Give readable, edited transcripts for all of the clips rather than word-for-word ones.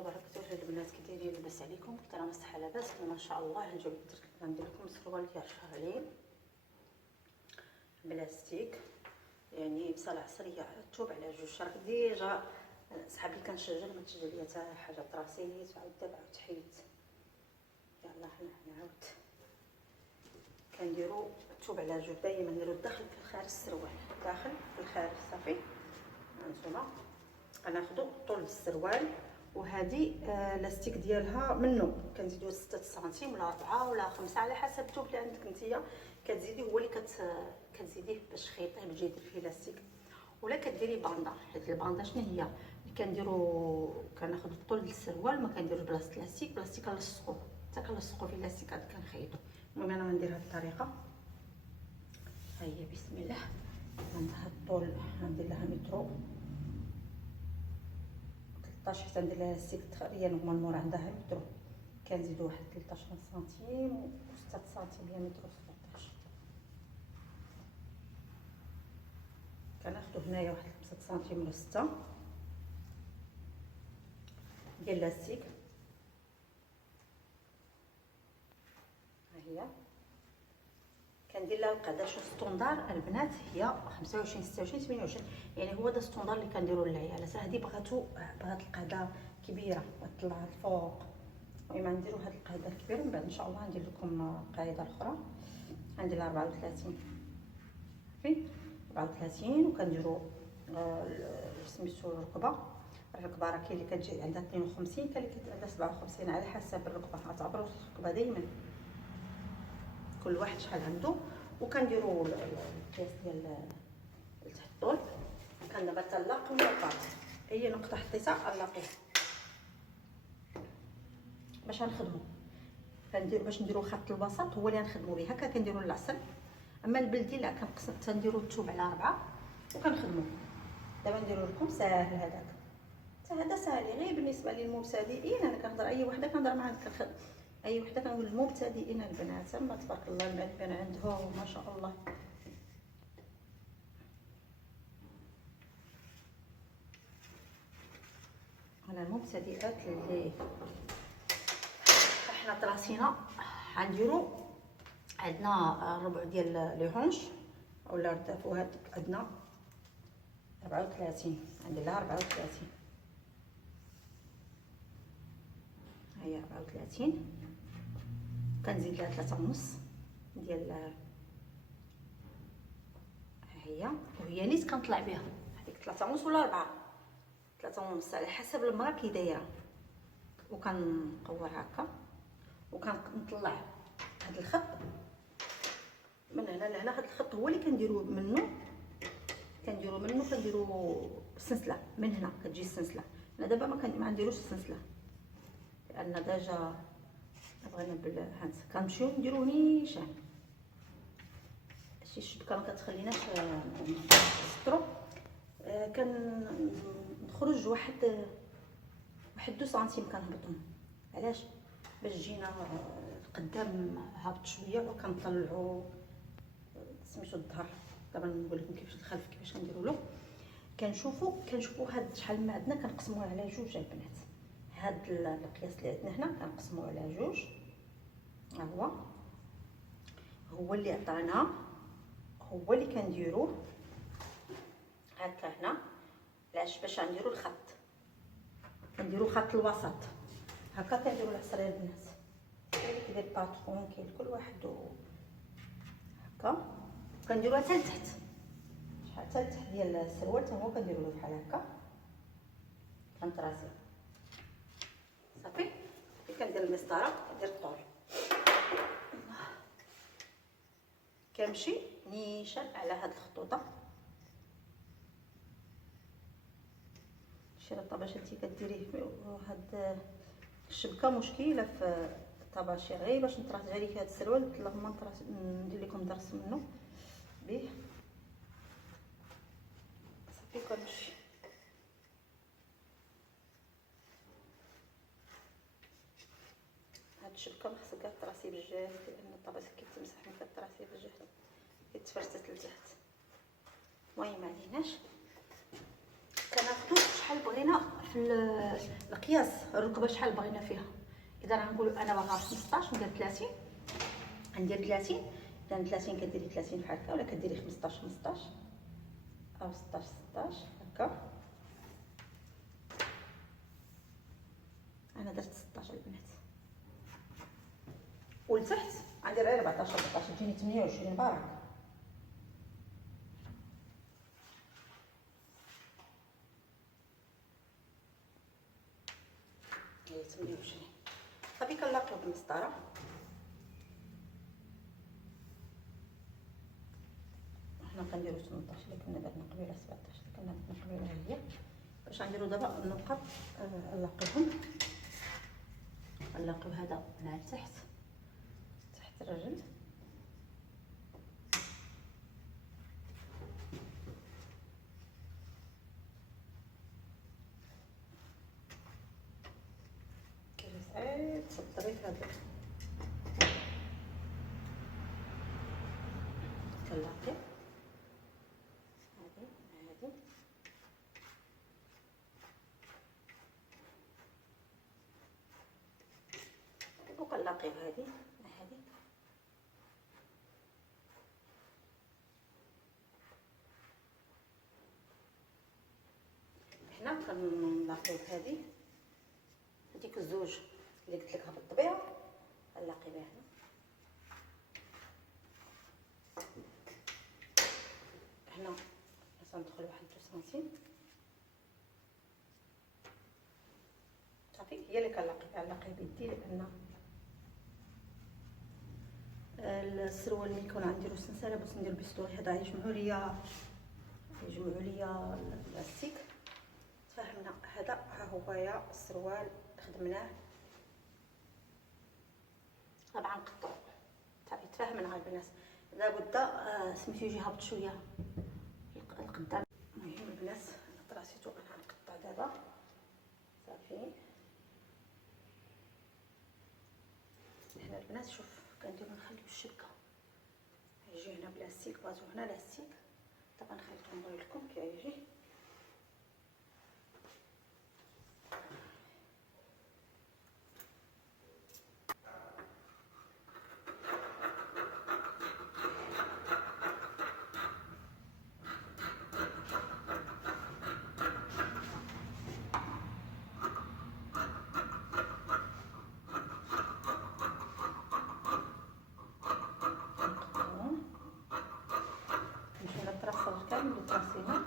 وبركاته البنات، كي دايرين؟ لاباس عليكم؟ قلت لهم الصحه لاباس. ما شاء الله نجيب ندير لكم سروال ديال شهرين بلاستيك، يعني بصاله عصريه توب على جوج. راك ديجا صحابي اللي كنشجل ما تشجل ليا حتى حاجه طراسيت وعاود دابا عاود حيدت. يلا حنا نعاود كنديروا توب على جوج. دائما نديروا الداخل في الخارج السروال، داخل في الخارج صافي. هانتوما غناخذوا طول السروال، وهذه لاستيك ديالها منه كنزيدوا 6 سنتيم ولا 4 ولا 5 على حسب الثوب اللي عندك نتيا. كتزيدي هو اللي كتزيديه باش خيطيه باش يدير فيه لاستيك، ولا كديري باندا. حيت الباندا شنو هي اللي كنديروا؟ كناخذ طول السروال، ما كنديروش بلاصه لاستيك، بلاستيك كنلصقوه حتى كنلصقوا فيه لاستيك عاد كنخيطوا. المهم انا غندير هذه الطريقه. ها هي بسم الله. عندها الطول غندير لها مترو 13 حتى ندير لها لاستيك تقريبا نورمالمون عندها مترو. كنزيدو واحد 13 سنتيم و 6 سنتيم هي مترو 17. كناخذوا هنايا واحد 5 سنتيم ولا 6 ديال لاستيك. ها هي كندير لها القاعده. شوف ستوندار البنات هي 25 26 28، يعني هو دا ستوندار اللي كنديروا للعيالات. راه هذه بغات القاعده كبيره وطلعها الفوق. المهم نديروا هذه القاعده الكبيره، من بعد ان شاء الله ندير لكم قاعده اخرى. غندير لها 34 صافي 34. وكنديروا سميتو الركبه راه كاين اللي كتجي عندها 52، كاين اللي كتجي عندها 57 على حسب الركبه. غتعبروا الركبه دائما كل واحد شحال عنده. وكنديروا القياس ديال تحت الطول. كان دابا تلاق النقاط، اي نقطه حطيتها الاقيها باش غنخدموا. كنديروا باش نديروا خط الوسط هو اللي غنخدموا به. هكا كنديروا العسل. اما البلدي لا، كنقسم تنديروا الثوب على 4 وكنخدموا. دابا نديروا لكم ساهل هذاك، حتى هذا ساهل غير بالنسبه للمبتدئين. انا كنهضر اي وحده كنهضر معاها اي وحده كنقول المبتدئين البنات ما تبارك الله المعلمين عندهم ما شاء الله. انا المبتدئات اللي احنا طراسينا غنديروا عندنا الربع ديال لي هونش اولا ردافو. هذيك عندنا 34، عندي لها 34. هي 34. كنزيد لها 3.5 ديال ها هي، وهي نيت كنطلع بها هذيك 3.5 ولا 4 3.5 على حسب المراه كي دايره. وكنقور هكا وكنطلع هذا الخط من هنا لهنا. هذا الخط هو اللي كنديروا منه كنديروا السلسله. من هنا كتجي السلسله. انا دابا ما نديروش السلسله لان ديجا بغينا بالهانت. كنمشيو نديرو نيشان شي الشبكه ما كتخليناش نسطرو. كنخرج واحد 2 سنتيم كنهبطهم. علاش؟ باش جينا القدام هابط شويه وكنطلعوا سميتو الظهر. دابا نقول لكم كيفاش الخلف كيفاش كنديروا له. كنشوفوا هاد شحال ما عندنا كنقسموه على جوج البنات. هاد القياس اللي عندنا هنا كنقسموه على جوج. ها هو اللي عطانا، هو اللي كنديروه هكا هنا. علاش؟ باش غنديروا الخط، كنديروا خط الوسط هكا. كنديروا العصريه البنات، كاين اللي كيدير باترون، كاين كل واحد هكا. كنديروها حتى لتحت، شحال حتى لتحت ديال السروال حتى هو كنديروا له بحال هكا. كنطراسيو صافي. كندير المسطره، كندير الطول، كنمشي نيشان على هاد الخطوطه. شي طباشه انتي كديريه هاد الشبكه مشكله في الطباشير. غير باش نطرح عليك هاد السروال قلت لهم نطرح ندير لكم درس منه به صافي. كنمشي هاد الشبكه ما خصك كطراسي بجاف لان الطباشير كيتمسح ملي كطراسي بجاف كيتفرتت لتحت. المهم معليناش كناخدو شحال بغينا في القياس الركبه شحال بغينا فيها. اذا غنقول انا باغا 15 ندير 30، غندير 30. اذا 30 كديري 30 بحال هكا، ولا كديري 15 15 او 16 16 هكا. انا درت 16 البنات، ولتحت غندير غير 14 14 تجيني 28 بارك. هي 28 صافي. كنلاقيو بالمسطره. حنا كنديرو 18 اللي كنا درنا قبيله، 17 اللي كنا درنا قبيله هي. باش غنديرو دابا النقط نلاقيهم. نلاقيو هذا مع التحت، تحت الرجل، كيجي صعيب تصدري في هذا. كنلاقي هادي مع هادي، وكنلاقيو هادي مع هادي. حنا كنلاقيو هادي هذيك الزوج اللي قلت لكها بالطبيعه، نلاقي بها هنا. هنا غندخل 1 سنتيم صافي. هي اللي كنلاقي بها، نلاقي بيدي، لان السروال ملي يكون غنديرو سلسله باش ندير بيستوري هذا يجمعوا ليا اللاستيك. تفاهمنا. هذا ها هو يا السروال خدمناه. طبعا نقطعو صافي. تفاهمنا البنات. لابد سميتو يجي هابط شويه القدام. المهم البنات انا طراسيتو انا غنقطع دابا صافي. هنا البنات شوف كنديرو نخليو الشبكه يجي هنا بلاستيك، بازو هنا لاستيك. دابا نخليكم نوري لكم كيجي. كامل اللي تراسينا.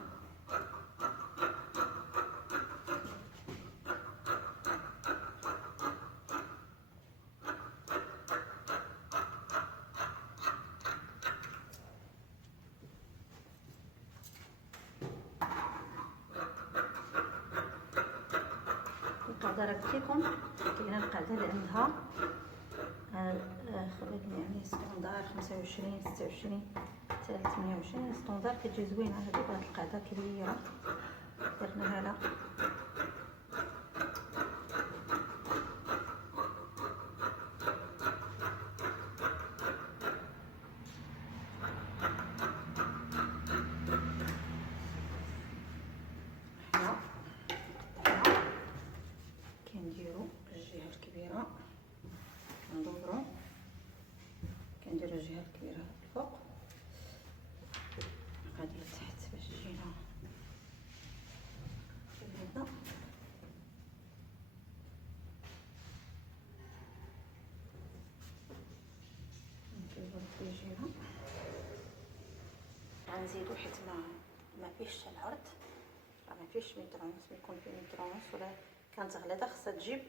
القاعده راه قلت لكم كاينه القاعده اللي عندها خليتني يعني ستوندار 25 26 حتى 28 ستوندار. كتجي زوينه هذه. هاد القاعده كبيره درناها لها. حنا كنديرو الجهه الكبيره، كندورو، كنديرو الجهه الكبيره الفوق، غادي لتحت باش تجينا هكا. نديرو الجهه. غنزيدو حيت ما فيهش العرض، راه ما فيهش مترونس. يكون فيه مترونس ولا كانت غليظه خاصها تجيب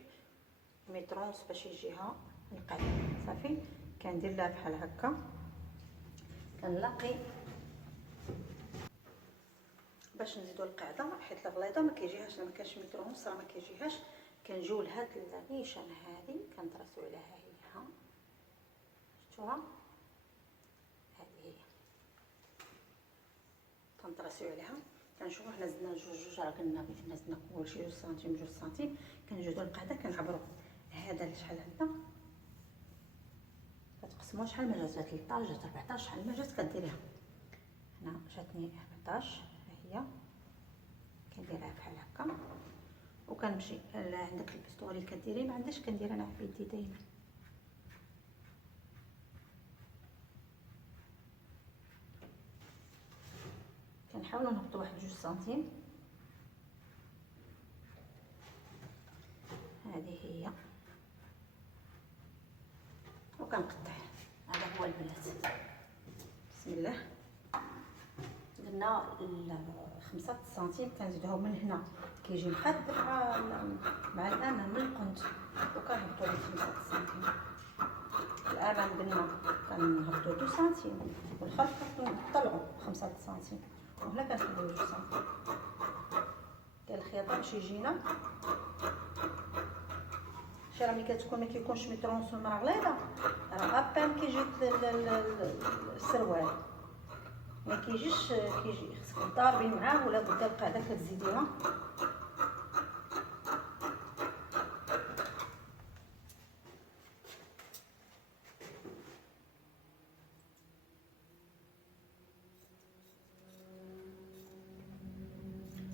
مترونس باش يجيها القاعده صافي. كندير لها بحال هكا. كنلاقي باش نزيدو القاعده حيت الغليظه ما كيجيهاش، ما كانش مترونس راه ما كيجيهاش. كنجيو لهاد النيشان هذه كنطرسو عليها هي ها، شفتوها هذه هي كنطرسيو عليها. كنشوفو حنا زدنا جوج راه قلنا بغينا زدنا كل شي 2 سنتيم 2 سنتيم. كنجيو القاعده كنعبرو هذا شحال عندنا، كتقسموها شحال ما جات 13 جات 14 شحال ما جات كديريها. هنا جاتني 14 ها هي كنديرها بحال هكا وكنمشي عندك البستوغ اللي كديري، ما عندكش كندير انا في يدي دايما. كنحاولوا نهبطوا واحد 2 سنتيم. هذه هي، وكنقطع. هذا هو البنات. بسم الله. درنا 5 سنتيم، كنزيدوهم من هنا كيجي محد مع الامام من القنت، وكنهبطوا ل 5 سنتيم. الامام قلنا كنهبطوا 2 سنتيم، والخلف كنطلعوا 5 سنتيم، وهنا كنخليو 2 سنتيم. كاين الخياطه باش يجينا شي راه ملي كتكون ما كيكونش ميطرونسو المرا غليظه، راه ابان كيجي السروال، ما كيجيش كيجي خصك تضاربي معاه ولا قدام القاعده كتزيديها.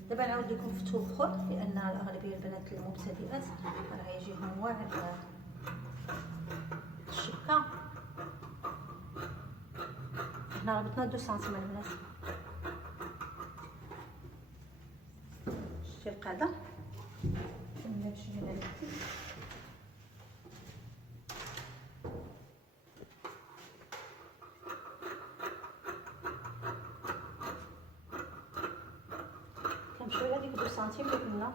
دابا نعاود لكم في توب اخر، لان الاغلبيه البنات المبتدئات راه يجيهم واعر الشبكه. هنا ربطنا 2 سنتيم البنات. شتي القاعده من هادشي هنا اللي كنمشيو لهاديك 2 سنتيم اللي قلنا.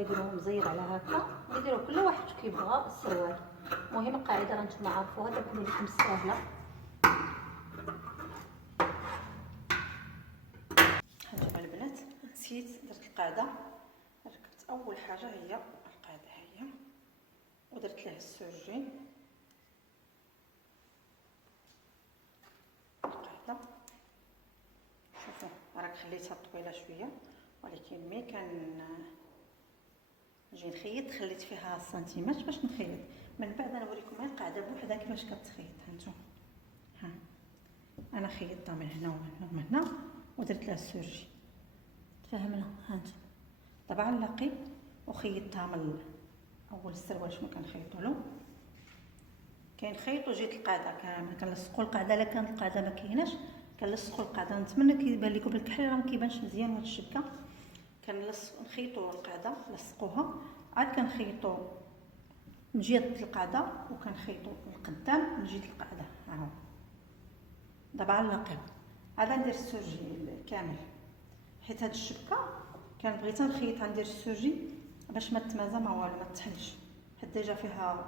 يديروهم مزير على هكا، يديروا كل واحد كيبغى السروال. المهم القاعده راه نتوما عارفوها، دابا نقول لكم السهله. هانتوما البنات، نسيت درت القاعده، ركبت اول حاجه هي القاعده هي، ودرت لها السورجين. القاعده شوفوا راك خليتها طويله شويه، ولكن ملي نجي نخيط خليت فيها سنتيمات باش نخيط. من بعد انا نوريكم غير القاعده بوحدها كيفاش كتخيط. هانتوما ها انا خيطتها من هنا ومن هنا ومن هنا، ودرت لها السورجي تفهمنا. هانتوما دابا علقي وخيطتها من اول السروال شنو كنخيطوا له. كنخيطوا جيت القاعده كامل، كنلصقوا القاعده. الا كانت القاعده ما كايناش كنلصقوا القاعده. نتمنى كيبان لكم بالكحل راه ما كيبانش مزيان هاد الشبكه. نخيطوا القاعده نلصقوها، عاد كنخيطوا من جهه القاعده وكنخيطوا القدام من جهه القاعده. ها هو دابا علقيو. عاد ندير السورجي كامل، حيت هاد الشبكه كان بغيت نخيطها ندير السورجي باش ما تمازا ما والو ما تحلش، حيت ديجا فيها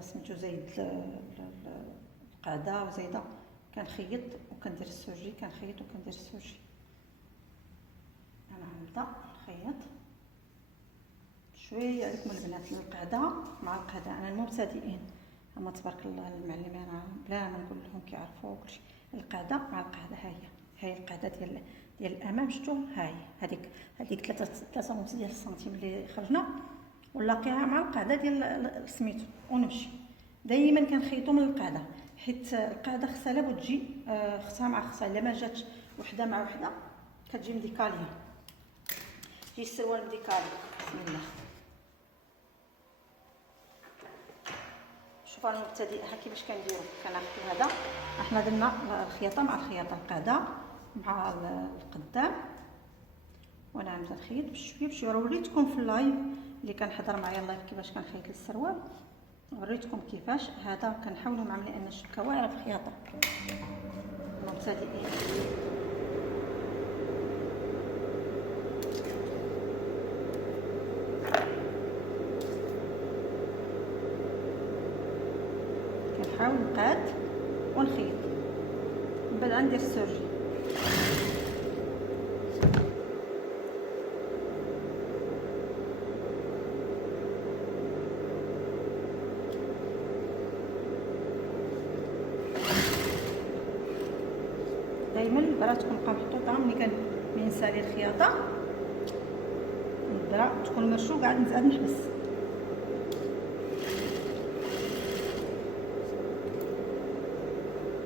سميتو زايد القاعده وزايده. كنخيط وكندير السورجي، كنخيط وكندير السورجي. انا غنبدا نخيط شويه عليكم البنات القاعده مع القاعده. انا المبتدئين اما تبارك الله المعلمين بلا ما نقول لهم كيعرفوا كلشي. القاعده مع القاعده هاي القاعده ديال الامام شفتوا، هاي هذيك 3 ديال السنتيم اللي خرجنا، ونلاقيها مع القاعده ديال سميتو ونمشي. دائما كنخيطوا من القاعده، حيت القاعده خصها لابد تجي اختها مع اختها. الا ما جاتش وحده مع وحده كتجي مديكاليه، جي السروال مديكالي. بسم الله. شوفوا انا مبتدئه كيفاش كنديروا. كناخذوا هذا، احنا درنا الخياطه مع الخياطه، القاعده مع القدام، وانا غنبدا نخيط بشويه بشويه. وريتكم في اللايف اللي كنحضر معايا اللايف كيفاش كنخيط السروال، وريتكم كيفاش هذا كنحاولوا نعمل لان الشبكه واعره في الخياطه مبتدئين. كنحاول نقاد ونخيط، من بعد غندير السورجي. دائما براتكم بقاو محطوطه نسالي الخياطه الدرا تكون مرشوق عاد نزاد نحبس.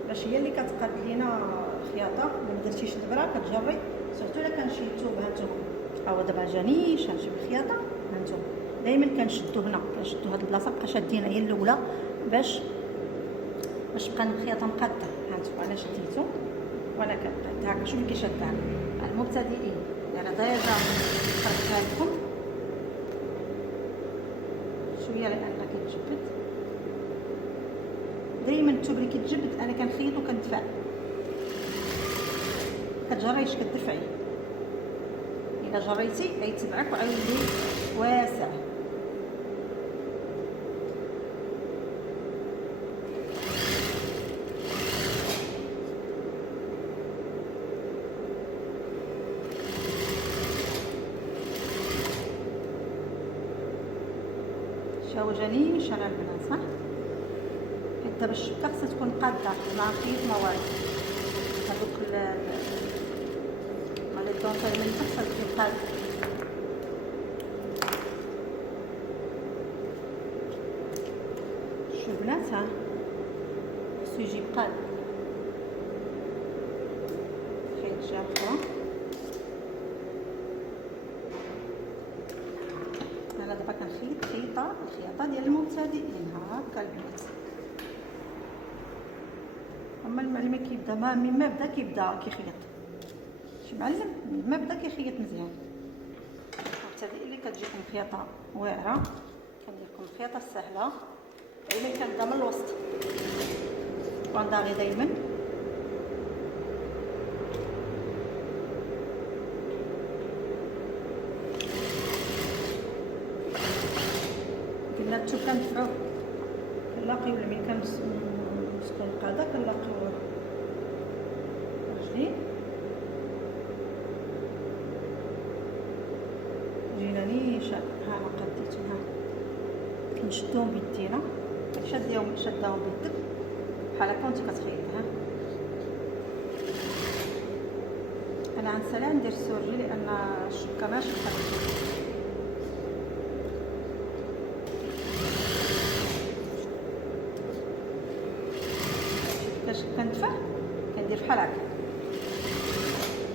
باش هي اللي كتقاد لينا الخياطه. ما درتيش الدبره كتجري سورتو الا كان شي ثوب. ها نتوما ها هو دابا جاني شنجيب الخياطه. ها نتوما دائما كنشدو هنا، كنشدو هاد البلاصه بقى شادينها هي الاولى باش تبقى الخياطه مقاده. ها نتوما انا شديتو وانا كنقاد هكا. شوفي كي شادها المبتدئين. انا دايره خرجتها لكم شويه لان كيتجبد دائما الثوب اللي كيتجبد. انا كنخيط وكندفع، كتجريش كتدفعي. الا جريتي غيتبعك وغيولي واسع. شاو جانيش انا البنات صح. حيت دابا الشبكه خصها تكون قاده مع خيط مواد. هذوك مال الدونطيل من خصها تكون قاده. شو البنات ها خصو يجي قاد. خيط جا اخرى. انا دابا كنخيط الخياطه ديال المبتدئين هكا البنات. اما المعلم كيبدا من ما بدا كيبدا كيخيط. شي معلم من ما بدا كيخيط مزيان. المبتدئين اللي كتجيكم خياطه واعره كندير لكم الخياطه السهله. دائما كنبدا من الوسط ونداري دائما. قلنا الثوب كندفعوه كنلاقيو لمين كنسقو القاده كنلاقيو رجلين جينا نيشان. ها انا قديت ها كنشدوهم بيدينا شداهم بيدك بحال هكا وانت كتخيط. ها انا غنسالي ندير السورجي لان الشبكه ماشي بحال كندفع كندير بحال هكا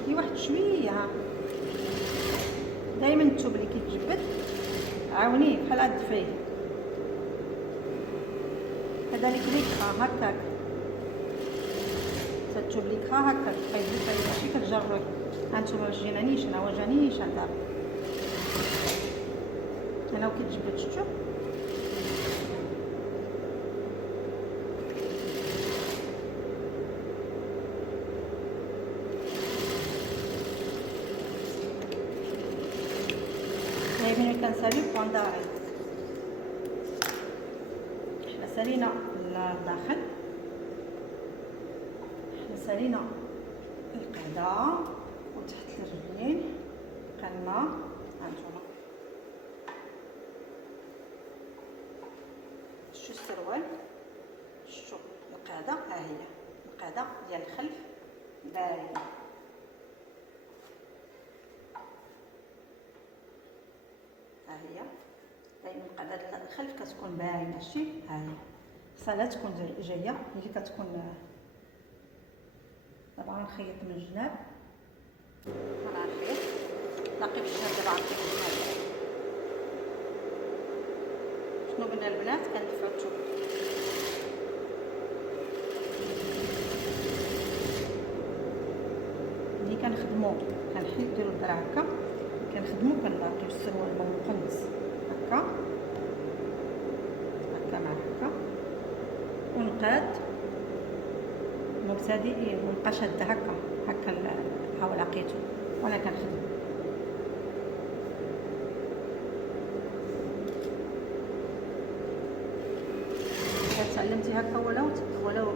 دي واحد شويه. ها دائما الثوب اللي كيتجبد عاونيه بحال هاد الدفعيه. كذلك ليكرا هكاك الثوب ليكرا هكا كيدفع ماشي كتجروه. هانتوما جينا نيشان هو جا نيشان دابا انا وكيتجبد شفتو. دايما كنسالي بونداري. حنا سالينا لداخل، حنا سالينا القعده وتحت الرجلين قلنا. هانتوما شتو السروال شتو القعده. ها هي القعده ديال الخلف باينه. ها هي دائما القعده ديال الخلف كتكون باينه. شتي ها هي خصها لا تكون جايه اللي كتكون. دابا غنخيط من الجناب. انا غنخيط باقي بالجناب. دابا غنخيط الجناب. شنو قلنا البنات كندفعو الثوب. ملي كنخدمو كنديرو الدرع هكا كنخدمو كنلاقيو السروال مقنص هكا مع هكا ونقاد مبتدئين ونبقى شاده هكا ها لقيتو وانا كنخدم. تعلمتي هكا ولو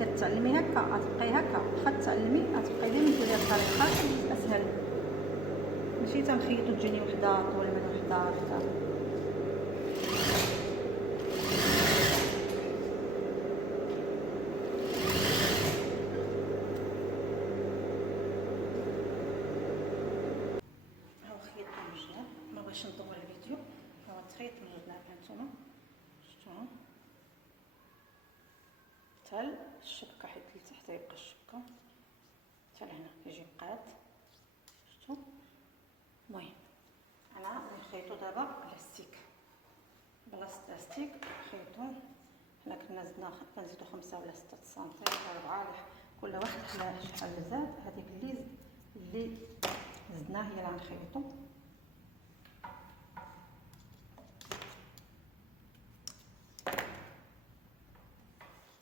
كتعلمي هكا غتبقاي هكا. واخا تعلمي غتبقاي ديما ديري الطريقه اسهل. ماشي تنخيط وتجيني وحده طول من وحده حتى فرجتنا هانتوما شفتوها حتى الشبكه، حيت لتحت يبقى الشبكه حتى لهنا كيجي مقاد. شفتوا؟ المهم انا نخيطو دابا لاستيك، بلاصه لاستيك نخيطو. حنا كنا زدنا كنزيدو 5 ولا 6 سنتيم ولا 4 كل واحد على شحال زاد. هذيك اللي زدناها هي اللي غنخيطو.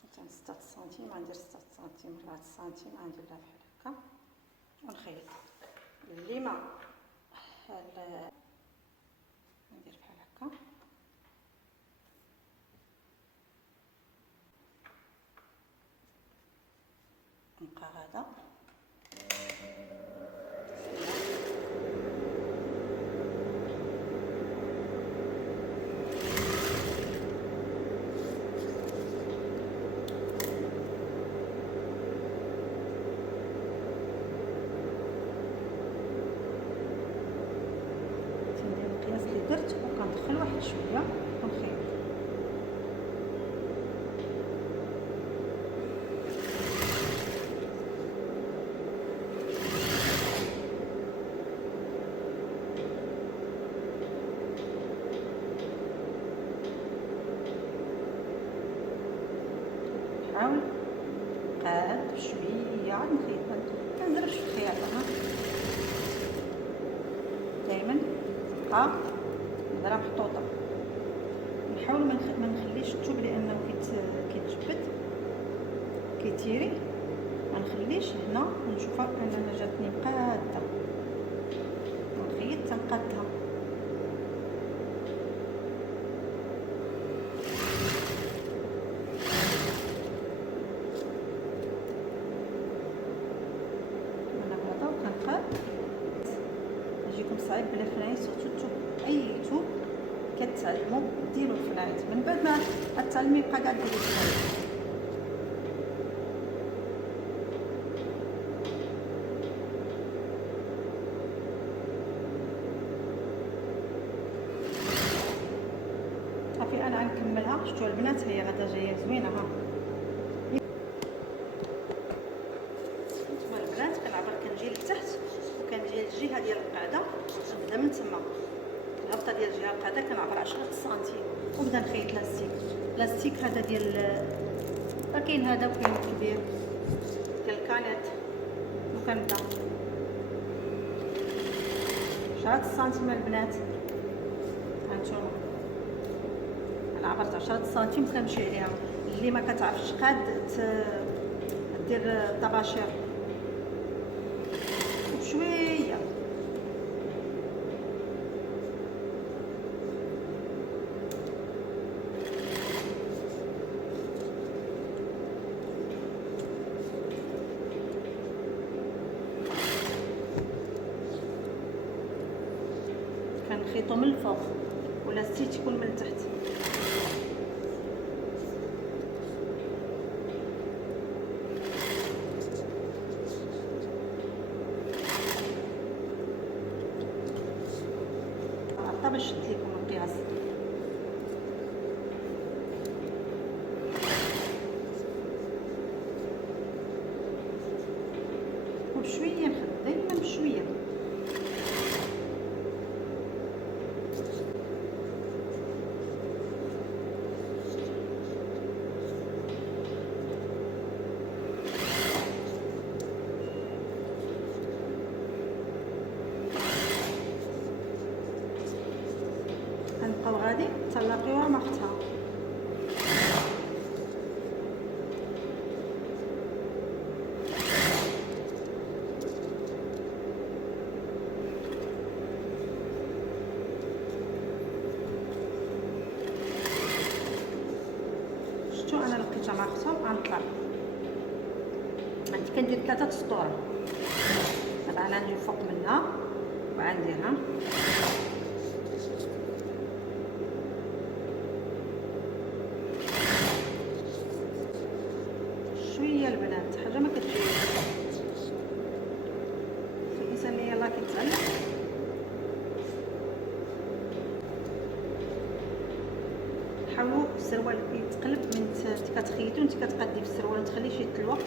مثلا 6 سنتيم غندير 6 سنتيم، 4 سنتيم غندير لها بحال هكا ونخيط. اللي ما ندير بحال هكا نبقى غادا تندير القياس اللي درت وكندخل واحد شويه ونخيط. نحاول قاد بشويه عاد نخيط، كنضربش في الخياطه دائما تبقى الهضره محطوطه. نحاول ما نخليش الثوب لانه كيتجبد كيتيري، ما نخليش هنا ونشوفها انها جاتني قاده ونخيط تنقادها. يجيكم صعيب بلا فنايت، سورتو اي توب كتعلموا ديروا الفنايت، من بعد ما غتعلمي بقى كاع ديري الفنايت. صافي انا غنكملها. شفتوا البنات هي غدا جايه زوينه. نتوما البنات كنعبر كنجي لتحت وكنجي للجهه ديال القاعده، نبدا من تما الهبطه ديال الجهه القاعده كنعبر 10 سنتيم ونبدا نخيط لاستيك هذا ديال كاين هذا وكاين كبير ديال الكانيت، وكنبدا 10 سنتيم البنات. هانتوما انا عبرت 10 سنتيم كنمشي عليها. اللي ما كتعرفش قاد دير الطباشير بشويه. كنخيطو من الفوق ولا السيت يكون من التحت. باش نشد لكم القياس. وبشويه نخدم دائما بشويه. غنبقاو غادي تلاقيوها مع اختها. شفتوا انا لقيتها مع اختها غنطلع عندي كندير 3 سطور. دابا انا ندير فوق منها وغنديرها شويه البنات، حاجه ما كتجيش الانسان اللي يلاه كيتعلم. حاولوا السروال يتقلب من انت كتخيطي وانت كتقادي في السروال، ما تخليش يتلوى.